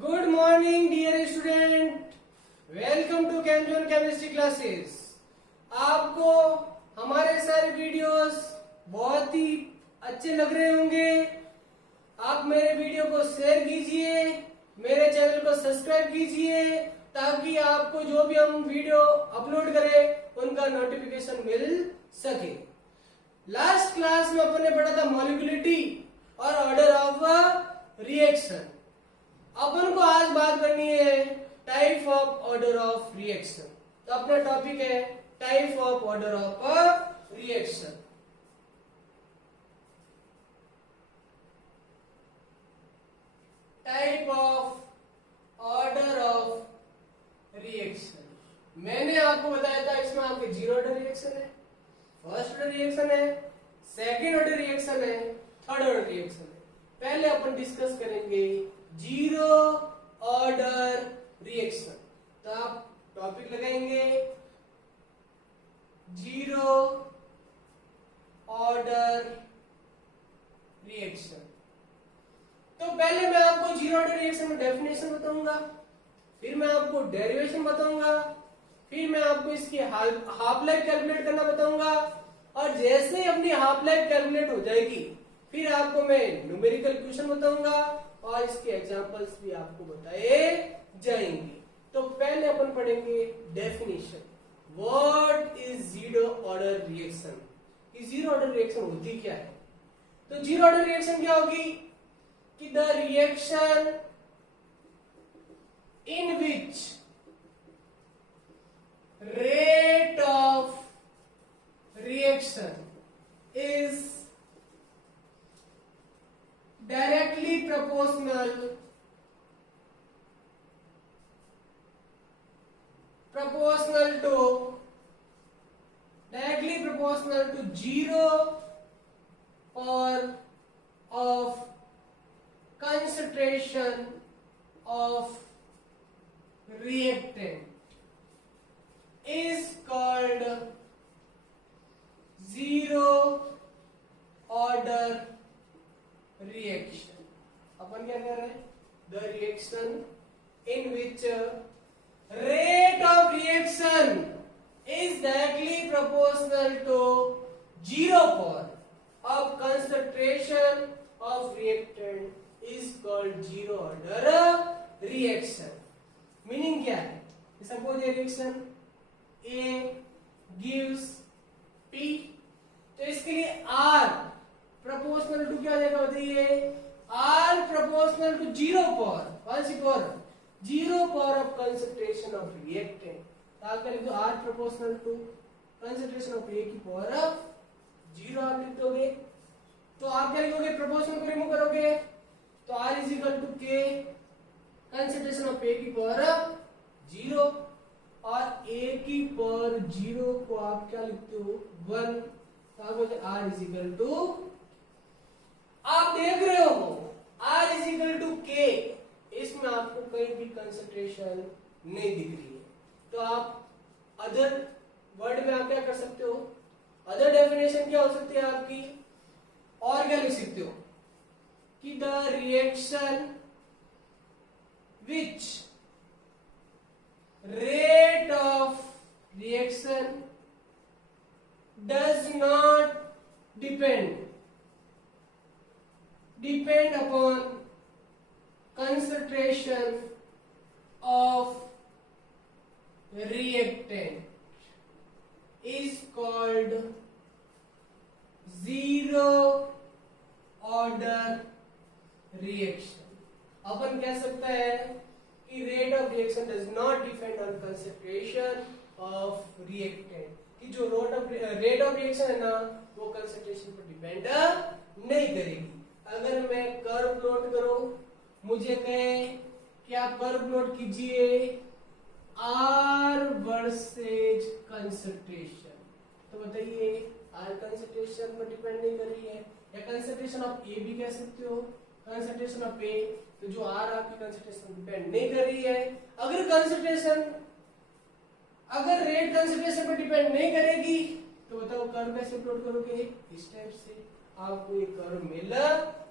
Good morning dear student, welcome to Camzone chemistry classes. आपको हमारे सारे वीडियोस बहुत ही अच्छे लग रहे होंगे। आप मेरे वीडियो को शेयर कीजिए, मेरे चैनल को सब्सक्राइब कीजिए ताकि आपको जो भी हम वीडियो अपलोड करें उनका नोटिफिकेशन मिल सके। लास्ट क्लास में अपन ने पढ़ा था मॉलिक्यूलिटी और ऑर्डर ऑफ रिएक्शन। अपन को आज बात करनी है type of order of reaction. तो अपना टॉपिक है type of order of reaction. Type of order of reaction मैंने आपको बताया था, इसमें आपके जीरो ऑर्डर रिएक्शन है, फर्स्ट ऑर्डर रिएक्शन है, सेकेंड ऑर्डर रिएक्शन है, थर्ड ऑर्डर रिएक्शन है। पहले अपन डिस्कस करेंगे जीरो ऑर्डर रिएक्शन। तो आप टॉपिक लगाएंगे जीरो ऑर्डर रिएक्शन। तो पहले मैं आपको जीरो ऑर्डर रिएक्शन में डेफिनेशन बताऊंगा, फिर मैं आपको डेरिवेशन बताऊंगा, फिर मैं आपको इसकी हाफ लाइफ कैलकुलेट करना बताऊंगा, और जैसे ही अपनी हाफ लाइफ कैलकुलेट हो जाएगी फिर आपको मैं न्यूमेरिकल क्वेश्चन बताऊंगा और इसके एग्जांपल्स भी आपको बताए जाएंगे। तो पहले अपन पढ़ेंगे definition. What is zero order reaction? Zero order reaction होती क्या है? तो जीरो ऑर्डर रिएक्शन क्या होगी कि the reaction in which rate of reaction is directly proportional to zero or of concentration of reactant is called zero order reaction. अपन क्या कर रहे हैं? The reaction in which rate of reaction is directly proportional to zero power of concentration of reactant is called zero order reaction. Meaning क्या है? Suppose ये reaction A gives P, तो इसके लिए R प्रोपोर्शनल टू क्या हो जाएगा बताइए? R प्रोपोर्शनल टू जीरो पर, कौन सी पर? Zero power of concentration of reactant. तो आप क्या लिख दो? R proportional to concentration of A की पावर ऑफ जीरो आप लिख दोगे। तो आप क्या लिखोगे? प्रोपोर्शनल को रिमूव करोगे तो R is equal to K concentration of A की पावर ऑफ जीरो, और A की पावर जीरो को आप क्या लिखते हो? 1। तो आप बोलते R इज इक्वल टू, आप देख रहे हो R is equal to K, इसमें आपको कहीं भी कंसंट्रेशन नहीं दिख रही है। तो आप अदर वर्ड में आप क्या कर सकते हो? अदर डेफिनेशन क्या हो सकती है आपकी? और क्या लिख सकते हो कि the reaction which rate of reaction does not depend upon concentration of reactant is called zero order reaction। अपन कह सकता है कि rate of reaction does not depend on concentration of reactant, कि जो रेट ऑफ रिएक्शन है ना वो concentration पर डिपेंड नहीं करेगी। अगर मैं कर्व प्लॉट करो, मुझे कहे कि आप कर्व प्लॉट कीजिए R वर्सेज कंसंट्रेशन, तो बताइए R कंसंट्रेशन पर डिपेंड नहीं कर रही है, या कंसंट्रेशन ऑफ A भी कह सकते हो, कंसंट्रेशन ऑफ A, तो जो R आपकी कंसंट्रेशन डिपेंड नहीं कर रही है। अगर रेट कंसंट्रेशन पर डिपेंड नहीं करेगी तो बताओ कर्व कैसे प्लॉट करोगे? इस टाइप से आपको ये कर्व मिल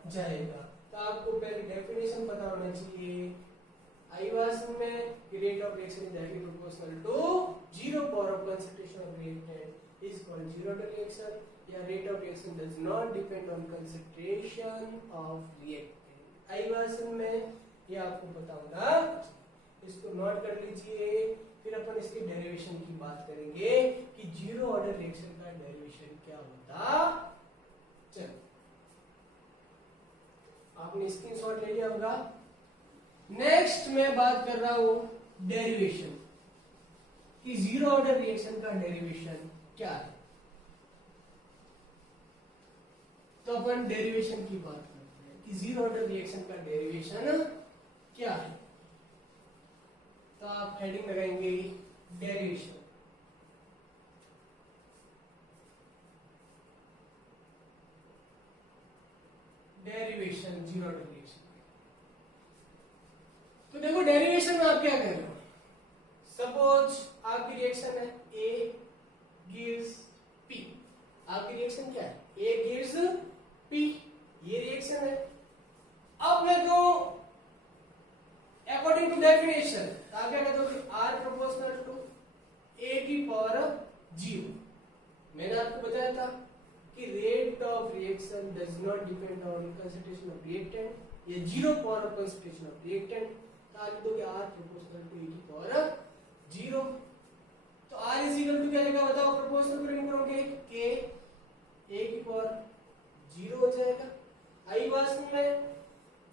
जाएगा। तो आपको पहले डेफिनेशन पता होना चाहिए आई वासन में rate of reaction is directly proportional to zero power of concentration of reactant is called zero order reaction, या rate of reaction does not depend on concentration of reactant. आई वासन में ये आपको पता होगा, इसको नोट कर लीजिए। फिर अपन इसके डेरिवेशन की बात करेंगे कि जीरो ऑर्डर रिएक्शन का डेरिवेशन क्या होता। चलो आपने स्क्रीनशॉट ले लिया होगा। नेक्स्ट मैं बात कर रहा हूं डेरिवेशन कि जीरो ऑर्डर रिएक्शन का डेरिवेशन क्या है। तो अपन डेरिवेशन की बात करते हैं कि जीरो ऑर्डर रिएक्शन का डेरिवेशन क्या है। तो आप हेडिंग लगाएंगे derivation. Derivation zero order reaction. तो देखो डेरिवेशन में आप क्या कर रहे हो। सपोज आपकी रिएक्शन है ए गिव्स पी। आपकी रिएक्शन क्या है, ए गिव्स पी, ये रिएक्शन है। अब मैं तो अकॉर्डिंग टू डेफिनेशन आप क्या कहते हो कि आर प्रोपोर्शनल टू ए की पावर जीरो। मैंने आपको बताया था कि rate of reaction does not depend on concentration of reactant, ये zero power of concentration of reactant. तो आप लिखोगे आर प्रोपोर्शनल टू ए की पावर जीरो। तो आर इज इक्वल टू क्या लिखा बताओ, प्रोपोर्शनल को रिमूव करोगे के ए की पावर जीरो हो जाएगा। आई वासन में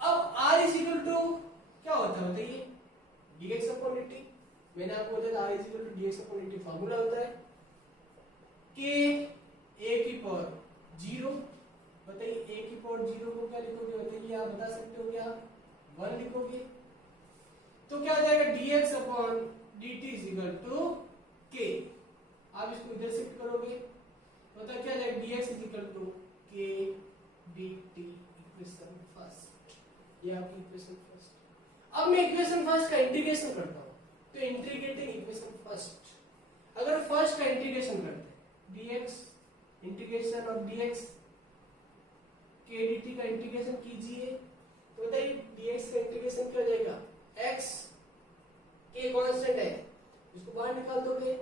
अब आर इज इक्वल टू क्या होता है बताइए, dx अपॉन dt। मैंने आपको बताया r is equal to dx upon dt formula होता है k a की पावर जीरो। बताइए a की पावर जीरो को क्या लिखोगे, बताइए आप बता सकते हो क्या, 1 लिखोगे। तो क्या आ जाएगा dx upon dt is equal to k। आप इसको इधर शिफ्ट करोगे तो क्या आ जाएगा dx is equal to k dt। Equation first, ये आपकी इक्वेशन फर्स्ट। अब मैं इक्वेशन फर्स्ट का इंटीग्रेशन करता हूं, तो इंटीग्रेटिंग इक्वेशन फर्स्ट। अगर फर्स्ट का इंटीग्रेशन करते हैं dx integration of dx k dt का इंटीग्रेशन कीजिए, तो बताइए dx का इंटीग्रेशन क्या हो जाएगा, x k कांस्टेंट है इसको बाहर निकाल दोगे,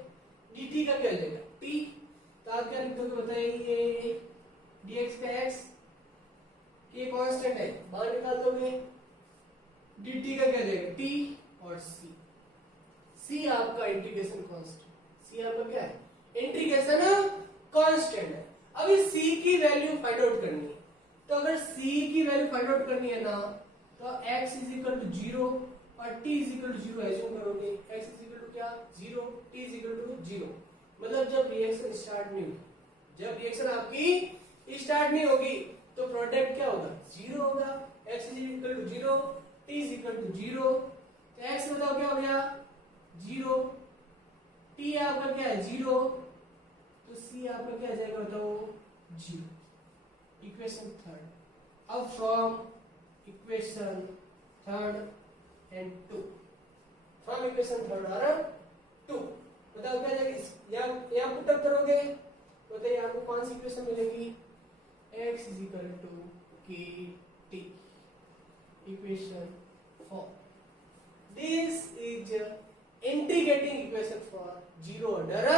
dt का क्या हो जाएगा t। तो आप क्या लिख दोगे बताइए dx का x k कांस्टेंट है बाहर निकाल दोगे, dt का क्या जाएगा t और c। c आपका इंटीग्रेशन कांस्टेंट, c आपका क्या है इंटीग्रेशन कांस्टेंट है। अब इस c की वैल्यू फाइंड आउट करनी है, तो अगर c की वैल्यू फाइंड आउट करनी है ना, तो x इज इक्वल टू 0 और t is equal to 0 assume करोगे। x इज इक्वल टू क्या 0, t इज इक्वल टू 0। मतलब जब रिएक्शन स्टार्ट नहीं होगी, जब रिएक्शन आपकी स्टार्ट नहीं होगी तो प्रोडक्ट क्या होगा 0 होगा। x is equal to 0, t is equal to 0। तो x बताओ क्या हो गया 0, t आपका क्या है 0, तो c आपका क्या आ जाएगा बताओ 0। Equation third. अब from equation third and 2, from equation third और 2 बताओ क्या जाएगा, यहाँ पुट अप करोगे तो बताइए आपको कौन सी इक्वेशन मिलेगी, x is equal to kt। Equation 4। This is integrating equation for zero order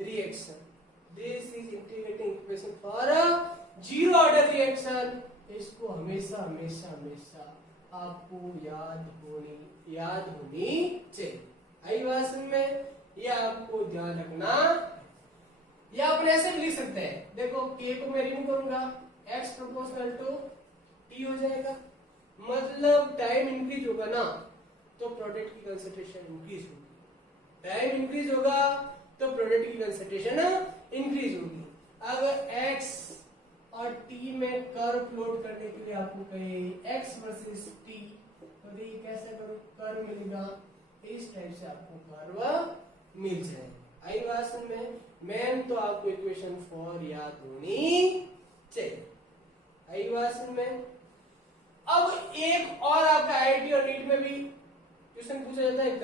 reaction. This is integrating equation for zero order reaction. इसको हमेशा हमेशा हमेशा आपको याद होनी चाहिए। आई भाषण में यह आपको ध्यान रखना। या अपन ऐसे भी लिख सकते हैं, देखो k को मैं रिमूव करूंगा, x प्रोपोर्शनल टू t हो जाएगा। मतलब टाइम इंक्रीज होगा ना तो प्रोडक्ट की कंसंट्रेशन इंक्रीज होगी, टाइम इंक्रीज होगा तो प्रोडक्ट की कंसंट्रेशन इंक्रीज होगी। अगर x और t में कर्व प्लॉट करने के लिए आपको कहे x वर्सेस t, तो ये कैसे करो, कर्व मिलेगा इस टाइप से आपको कर्व मिल जाएगा। आई भाषण में मैन तो आपको इक्वेशन 4 याद होनी चाहिए। आई भाषण में अब एक और आपका आईआईटी और नीट में भी क्वेश्चन पूछा जाता है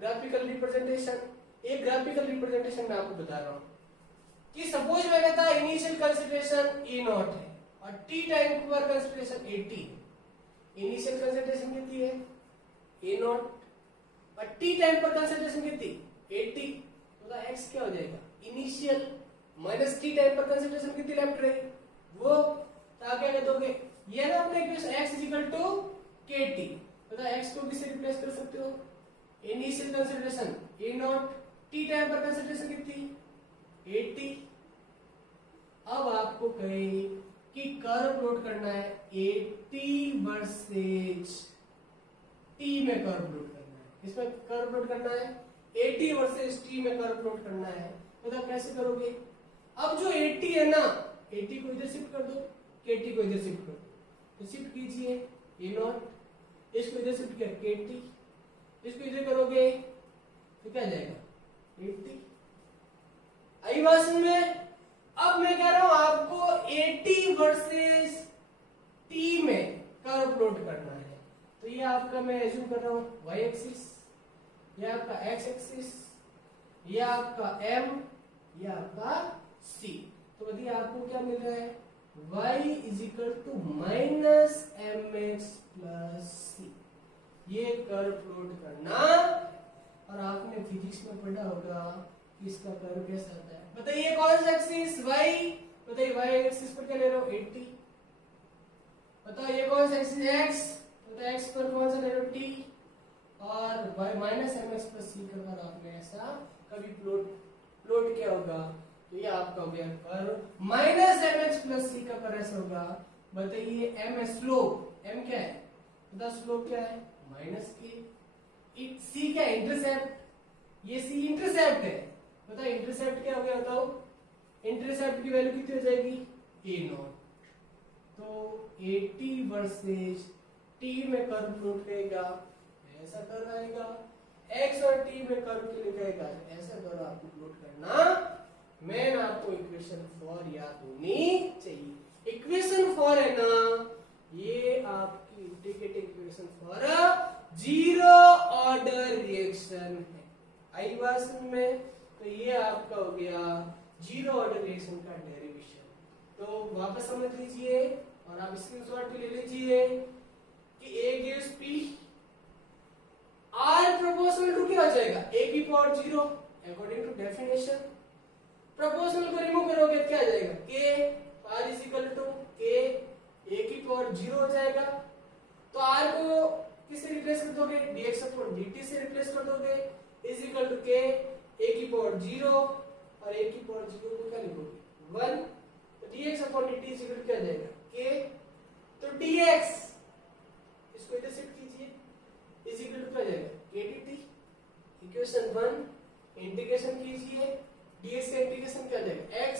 ग्राफिकल रिप्रेजेंटेशन। एक ग्राफिकल रिप्रेजेंटेशन मैं आपको बता रहा हूं कि सपोज मैं कहता इनिशियल कंसंट्रेशन ए नॉट है और टी टाइम पर कंसंट्रेशन 80 है। इनिशियल कंसंट्रेशन कितनी है ए नॉट, और टी टाइम पर कंसंट्रेशन कितनी 80, तो एक्स क्या हो जाएगा इनिशियल माइनस टी टाइम पर कंसंट्रेशन कितनी लेफ्ट रही वो, तो आप क्या कर दोगे ये ना अपने equation x is equal to kt, तो x को किससे रिप्लेस कर सकते हो initial concentration A naught, T time पर कंसंट्रेशन कितनी 80। अब आपको कहे कि कर्व प्लॉट करना है 80 वर्सेज टी में कर्व प्लॉट करना है, इसमें कर्व प्लॉट करना है 80 वर्सेज टी में कर्व प्लॉट करना है, तो आप कैसे करोगे। अब जो 80 है ना 80 को इधर शिफ्ट कर दो, KT को इधर शिफ्ट कर दो, तो शिफ्ट कीजिए ए नॉट, इसको इधर शिफ्ट कर KT, इसको इधर करोगे तो क्या जाएगा 80। आई बात में। अब मैं कह रहा हूं आपको 80 वर्सेस टी में कर्व प्लॉट करना है, तो ये आपका मैं एज्यूम कर रहा हूं y एक्सिस, ये आपका x एक्सिस, ये आपका m, ये आपका c, तो बताइए आपको क्या मिल रहा है y is equal to minus M X plus C, ये कर्व प्लॉट करना। और आपने फिजिक्स में पढ़ा होगा कि इसका कर्व कैसा आता है, बताइए कौन सा एक्सिस y, बताइए y एक्सिस पर क्या ले रहे हो 80, बताओ ये कौन सा एक्सिस x, बताइए x पर कौन सा ले रहे हो t, और y minus M X plus C कर आपने ऐसा कभी प्लॉट क्या होगा, तो ये आपका हो गया curve minus M X plus C का पर ऐसा होगा। बताइए m है स्लोप, m क्या है बताओ स्लोप क्या है माइनस के, c क्या है इंटरसेप्ट, ये c इंटरसेप्ट है, बताओ इंटरसेप्ट क्या हो गया बताओ, इंटरसेप्ट की वैल्यू कितनी हो जाएगी a नॉट, तो 80 वर्सेज t में कर्व प्लॉट करेगा ऐसा कर्व आएगा, x और t में कर्व के लिए कहेगा ऐसा कर्व आपको प्लॉट करना। मैं आपको इक्वेशन 4 याद होनी चाहिए, इक्वेशन 4 है ना ये आपकी integrated equation for zero order reaction है, आई बात समझ में। तो ये आपका हो गया जीरो ऑर्डर रिएक्शन का डेरिवेशन, तो वापस समझ लीजिए और आप स्क्रीनशॉट भी ले लीजिए कि a gives p r proportional to क्या हो जाएगा a की power 0 according to definition, proportional को रिमूव करोगे क्या आ जाएगा k r is equal to k a की पावर 0 हो जाएगा, तो r को किससे रिप्लेस कर दोगे dx अपॉन dt से रिप्लेस कर दोगे is equal to k a की पावर 0 और a की पावर 0 को क्या लिखोगे 1, तो dx upon dt is equal to क्या आ जाएगा k, तो dx इसको इधर शिफ्ट कीजिए इज इक्वल टू क्या आ जाएगा k dt, इक्वेशन 1 इंटीग्रेशन कीजिए dx का इंटीग्रेशन क्या आ जाएगा x,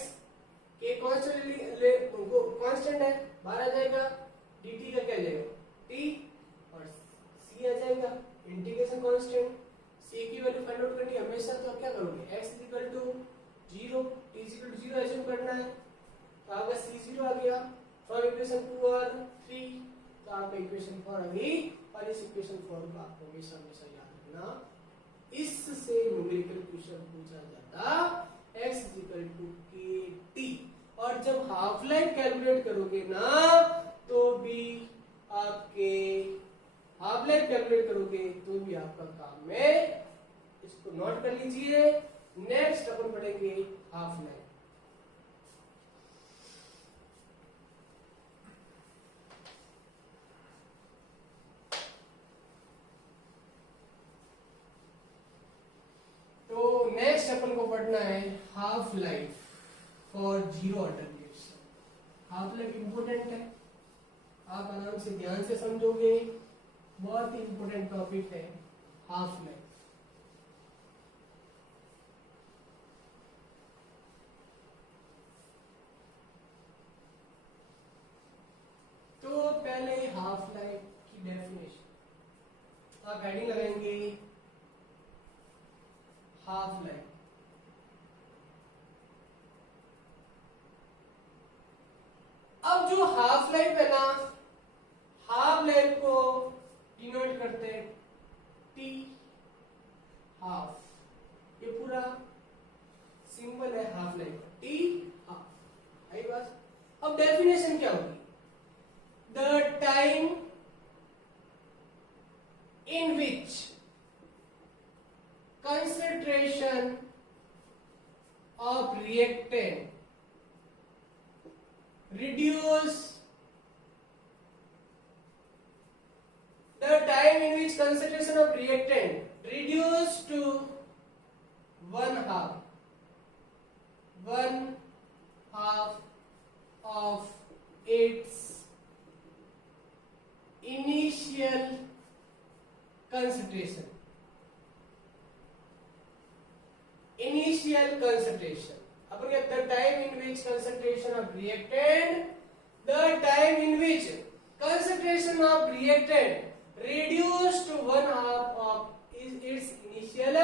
k कांस्टेंट है बाहर आ जाएगा, dt का क्या आ जाएगा t और c आ जाएगा इंटीग्रेशन कांस्टेंट, c की वैल्यू फाइंड आउट करनी है हमेशा, तो क्या करोगे x 0 t 0 एज्यूम करना है, तो आपका c 0 आ गया फ्रॉम इक्वेशन 2 और 3, तो आपका इक्वेशन 4 आ गई, और इस इक्वेशन 4 को आपको हमेशा हमेशा याद रखना, इससे न्यूमेरिकल क्वेश्चन पूछा जाता x kt, और जब हाफ लाइफ कैलकुलेट करोगे ना तो भी आपके हाफ लाइफ कैलकुलेट करोगे तो भी आपका काम है, इसको नोट कर लीजिए। नेक्स्ट अपन पढ़ेंगे हाफ लाइफ। तो नेक्स्ट अपन को पढ़ना है half life for zero order reaction. Half life important है, आप आराम से ध्यान से समझोगे, बहुत ही इंपोर्टेंट टॉपिक है हाफ लाइफ। तो पहले हाफ लाइफ की डेफिनेशन आप हेडिंग लगाएंगे हाफ लाइफ। अब जो हाफ लाइफ है ना, हाफ लाइफ को डिनोट करते हैं टी हाफ, ये पूरा सिंबल है हाफ लाइफ का, टी हाफ। आई बात। अब डेफिनेशन क्या होगी, the time in which concentration of reactant reduce the time in which concentration of reactant reduce to one half of its initial concentration. अपन क्या, the time in which concentration of reactant, the time in which concentration of reactant reduced to one half of its initial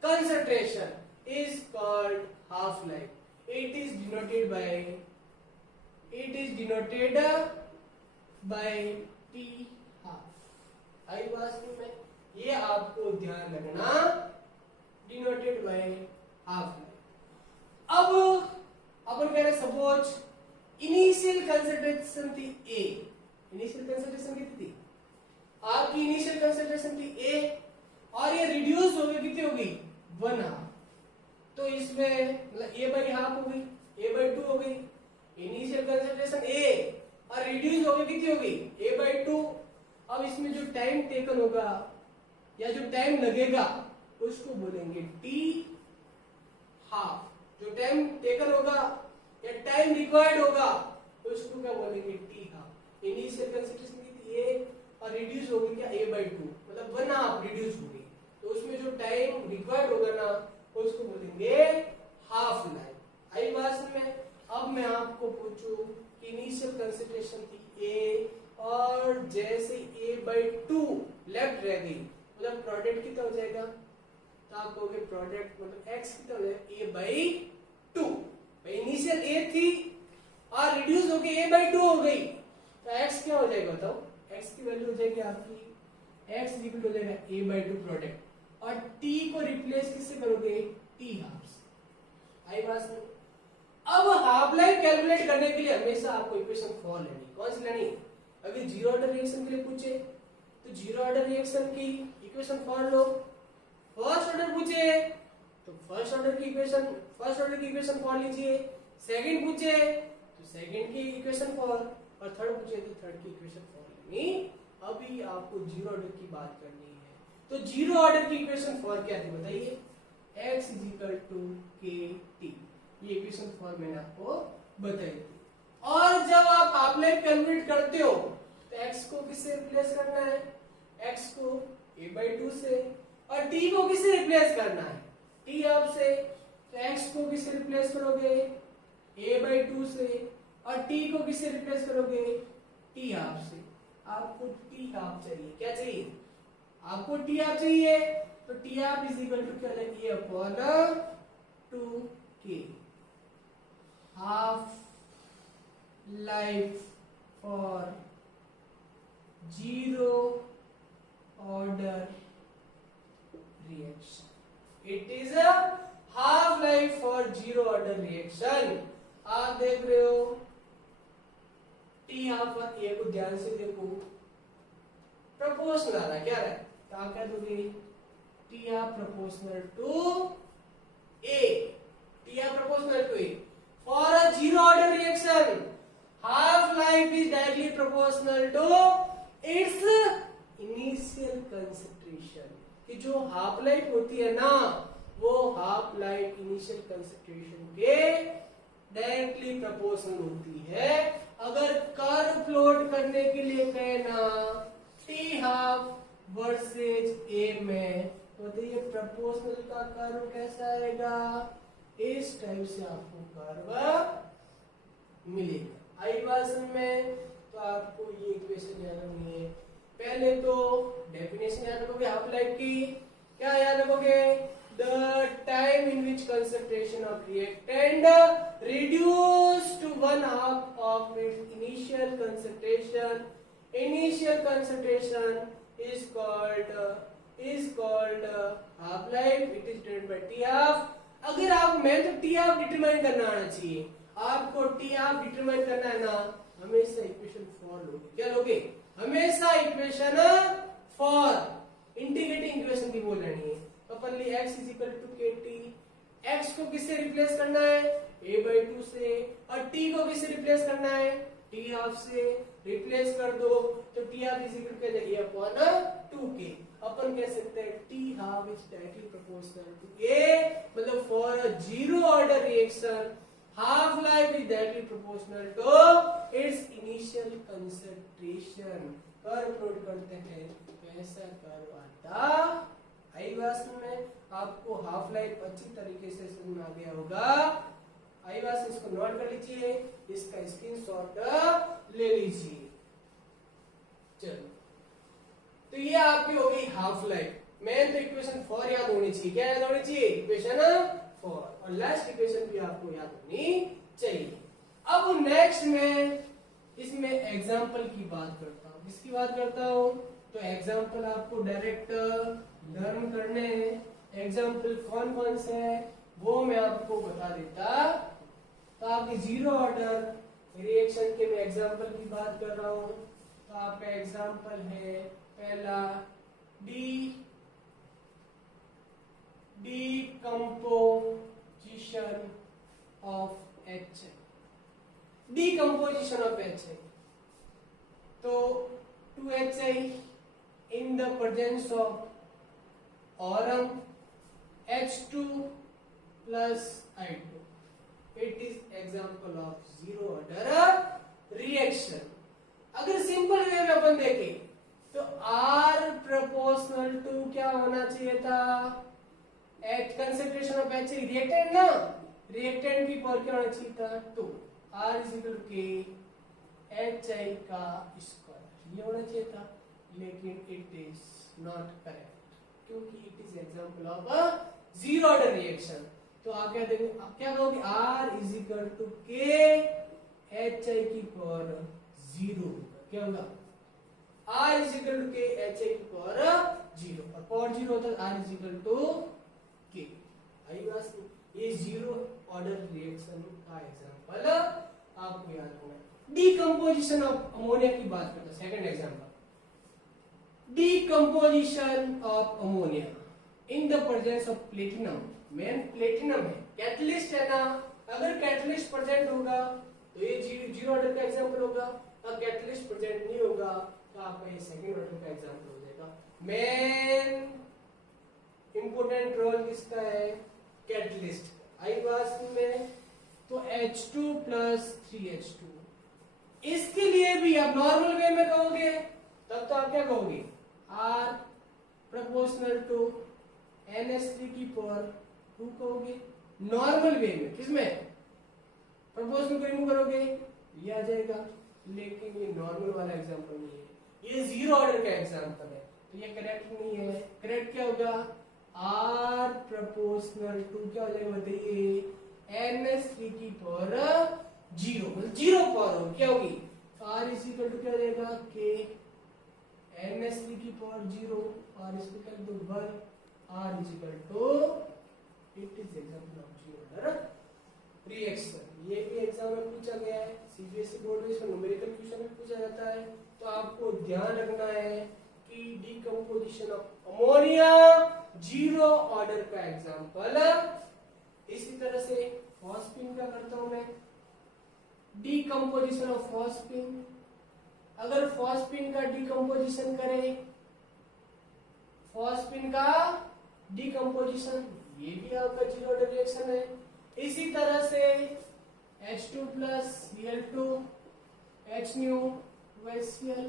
concentration is called half life. It is denoted by T half. आई बात में ये आपको ध्यान रखना, denoted by half life. अब अपन कह रहे suppose initial concentration थी A. इनिशियल कंसंट्रेशन कितनी थी? आपकी इनिशियल कंसंट्रेशन थी A और ये रिड्यूस हो गई, कितनी हो गई? 1/2. तो इसमें मतलब A बाई हाफ हो गई, A बाई 2 हो गई. इनिशियल कंसंट्रेशन A और रिड्यूस हो गई, कितनी हो गई? A by 2. अब इसमें जो टाइम टेकन होगा या जो टाइम लगेगा उसको बोलेंगे T हाफ. जो टाइम टेकन होगा या टाइम रिक्वायर्ड होगा उसको क्या बोलेंगे? T half. इनिशियल कंसंट्रेशन कितनी A और रिड्यूस हो गई क्या? A बाई 2, मतलब 1/2 रिड्यूस हो गई. तो उसमें जो टाइम रिक्वायर्ड होगा ना उसको बोलेंगे हाफ लाइफ. आई बात में. अब मैं आपको पूछूं कि इनिशियल कंसंट्रेशन थी A और जैसे A बाई 2 लेफ्ट रह गई, मतलब प्रोडक्ट कितना हो जाएगा? तो आप कहोगे प्रोडक्ट मतलब x कितना हो जाएगा? A by 2. इनिशियल A थी और रिड्यूस होके A बाई 2 हो गई, तो x क्या हो जाएगा बताओ? x की वैल्यू हो जाएगी आपकी x इक्वल हो जाएगा A बाई 2 प्रोडक्ट, और t को रिप्लेस किससे करोगे? T हाफ से. आई बात समझ. अब हाफ लाइफ कैलकुलेट करने के लिए हमेशा आपको इक्वेशन फॉर लेनी. कौन सी लेनी? अगर जीरो ऑर्डर रिएक्शन के लिए पूछे तो जीरो ऑर्डर रिएक्शन की equation for low. First order पूछे तो फर्स्ट ऑर्डर की इक्वेशन फॉर लीजिए. सेकंड पूछे तो सेकंड की इक्वेशन फॉर, और थर्ड पूछे तो थर्ड की इक्वेशन फॉर लेनी. अभी आपको जीरो ऑर्डर की बात करनी है. तो जीरो ऑर्डर की इक्वेशन फॉर क्या थी बताइए? x kt. ये इक्वेशन फॉर मैंने आपको बताई थी. और जब आप हाफ लाइफ कैलकुलेट करते हो तो x को किससे रिप्लेस करना है? x को A बाई 2 से, और t को किससे रिप्लेस करना है? T हाफ से. तो x को किससे रिप्लेस करोगे? A बाई 2 से, और t को किससे रिप्लेस करोगे? T हाफ से. आपको T हाफ चाहिए. क्या चाहिए? आपको T हाफ चाहिए. तो T half is equal to क्या है? A upon 2k. Half life for zero order reaction. It is a half life for zero order reaction. आप देख रहे हो T हाफ पर A को ध्यान से देखो, प्रोपोर्शनल आ रहा है. क्या है? तो आप क्या दोगे? T half proportional to A. T half proportional to A. For a zero order reaction, half life is directly proportional to its initial concentration. कि जो हाफ लाइफ होती है ना वो हाफ लाइफ इनिशियल कंसंट्रेशन के डायरेक्टली प्रोपोर्शनल होती है. अगर कर्व प्लॉट करने के लिए कहना T हाफ वर्सेज A में, तो ये प्रोपोर्शनल का कर्व कैसा आएगा? इस टाइप से आपको कर्व मिलेगा. आई बात में. तो आपको ये इक्वेशन याद रखनी है. पहले तो डेफिनेशन याद रखोगे हाफ लाइफ की. क्या याद रखोगे? The time in which concentration of reactant reduce to one half of its initial concentration. Initial concentration is called half life. It is denoted by T half. अगर आप मैं तो टी हाफ डिटरमाइन करना आना चाहिए. आपको टी हाफ डिटरमाइन करना है ना, हमेशा इक्वेशन फॉर लोगे. क्या लोगे? हमेशा इक्वेशन फॉर. इंटीग्रेटिंग इक्वेशन की बोल रही है। तो अपन लिए x इज इक्वल टू के टी, x को किससे रिप्लेस करना है, a/2 से, और t को किससे रिप्लेस करना है, t हाफ से। रिप्लेस कर दो तो t half is equal to a upon 2k। अपन कह सकते हैं t half is directly proportional to a, मतलब for a zero order reaction half life is directly proportional to its initial concentration। Curve plot करते हैं तो ऐसा curve आता। आई बात में आपको हाफ लाइफ अच्छी तरीके से समझ में आ गया होगा। आई बात इसको नोट कर लीजिए, इसका स्क्रीनशॉट ले लीजिए। चलो, तो ये आपकी हो गई हाफ लाइफ। मेन तो इक्वेशन 4 याद होनी चाहिए। क्या याद होनी चाहिए, इक्वेशन 4, और लास्ट इक्वेशन भी आपको याद होनी चाहिए। अब नेक्स्ट में इसमें एग्जांपल की बात करता हूं। किसकी बात करता हूं, तो एग्जांपल आपको डायरेक्ट लर्न करने हैं। एग्जांपल कौन कौन से है वो मैं आपको बता देता। तो आपकी जीरो ऑर्डर रिएक्शन के मैं एग्जांपल की बात कर रहा हूं। तो आपका एग्जांपल है पहला decomposition of HI। decomposition of HI, तो 2HI in the presence of aurum H2 plus I2, it is example of zero order reaction। अगर सिंपल वे में अपन देखें तो R प्रोपोर्शनल टू क्या होना चाहिए था, at concentration of H reactant ना, रिएक्टेंट की पावर क्या होना चाहिए था 2, R is equal to K HI का स्क्वायर, ये होना चाहिए था। लेकिन इट इज नॉट करेक्ट क्योंकि it is example of a zero order reaction. तो आप क्या देंगे, आप क्या कहोगे, R is equal to K HI की पावर 0, क्या होगा, R is equal to K HI की पावर 0, और पावर 0 होता है R इज इक्वल टू के। आई बात, ये जीरो ऑर्डर रिएक्शन का एग्जांपल आपको याद होगा। डीकंपोजिशन ऑफ अमोनिया की बात करते हैं, second example. Decomposition of ammonia in the presence of platinum. Main platinum है, कैटलिस्ट है ना, अगर कैटलिस्ट प्रेजेंट होगा तो ये जीरो ऑर्डर का एग्जांपल होगा, अगर कैटलिस्ट प्रेजेंट नहीं होगा तो आपका ये सेकंड ऑर्डर का एग्जांपल हो जाएगा। मेन इंपोर्टेंट रोल किसका है, कैटलिस्ट। आई बात में तो H2 plus 3H2, इसके लिए भी आप नॉर्मल वे में कहोगे तब तो आप क्या कहोगे, R प्रोपोर्शनल टू NH3 की पावर 2 कहोगे नॉर्मल वे में। किसमें, प्रोपोर्शनल को रिमूव करोगे ये आ जाएगा। लेकिन ये नॉर्मल वाला एग्जांपल नहीं है, ये जीरो ऑर्डर का एग्जांपल है, तो ये करेक्ट नहीं है। करेक्ट क्या होगा, R प्रोपोर्शनल टू क्या हो जाएगा बताइए, NH3 की पावर 0, मतलब 0 पावर हो क्या होगी, R इज इक्वल टू क्या हो जाएगा, K NH3 की power 0, R is equal to 1, R is equal to, it is example of zero order reaction. ये भी एग्जाम में पूछा गया है, सीबीएसई बोर्ड में इसका न्यूमेरिकल क्वेश्चन में पूछा जाता है। तो आपको ध्यान रखना है कि decomposition of ammonia zero order का एग्जांपल। इसी तरह से फॉस्फीन का करता हूं मैं, डीकंपोजिशन ऑफ फॉस्फीन। अगर फॉस्फीन का डीकंपोजिशन करें, फॉस्फीन का डीकंपोजिशन, ये भी आपका जीरो ऑर्डर रिएक्शन है। इसी तरह से H2 plus Cl2 H nu HCl,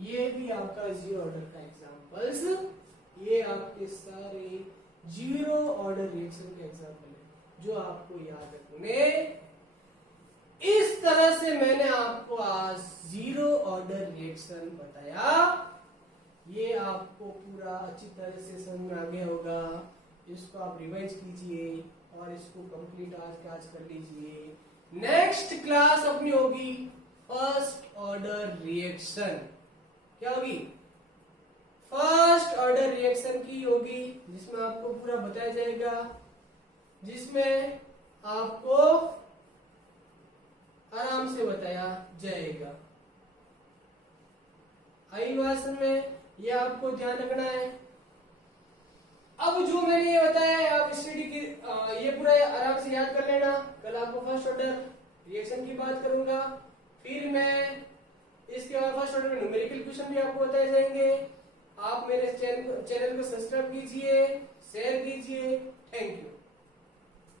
ये भी आपका जीरो ऑर्डर का एग्जांपल्स। ये आपके सारे जीरो ऑर्डर रिएक्शन के एग्जांपल है जो आपको याद रखने। इस तरह से मैंने आपको आज जीरो ऑर्डर रिएक्शन बताया। ये आपको पूरा अच्छी तरह से समझ में आ गया होगा। इसको आप रिवाइज कीजिए और इसको कंप्लीट आज कर लीजिए। नेक्स्ट क्लास अपनी होगी फर्स्ट ऑर्डर रिएक्शन। क्या होगी, फर्स्ट ऑर्डर रिएक्शन की होगी, जिसमें आपको पूरा बताया जाएगा, जिसमें आपको आराम से बताया जाएगा। आई भाषण में ये आपको ध्यान रखना है अब जो मैंने ये बताया है आप स्टडी की ये पूरा आराम से याद कर लेना। कल आपको फर्स्ट ऑर्डर रिएक्शन की बात करूंगा, फिर मैं इसके बाद फर्स्ट ऑर्डर में न्यूमेरिकल क्वेश्चन भी आपको बताए जाएंगे। आप मेरे चैनल को सब्सक्राइब कीजिए, शेयर कीजिए। Thank you.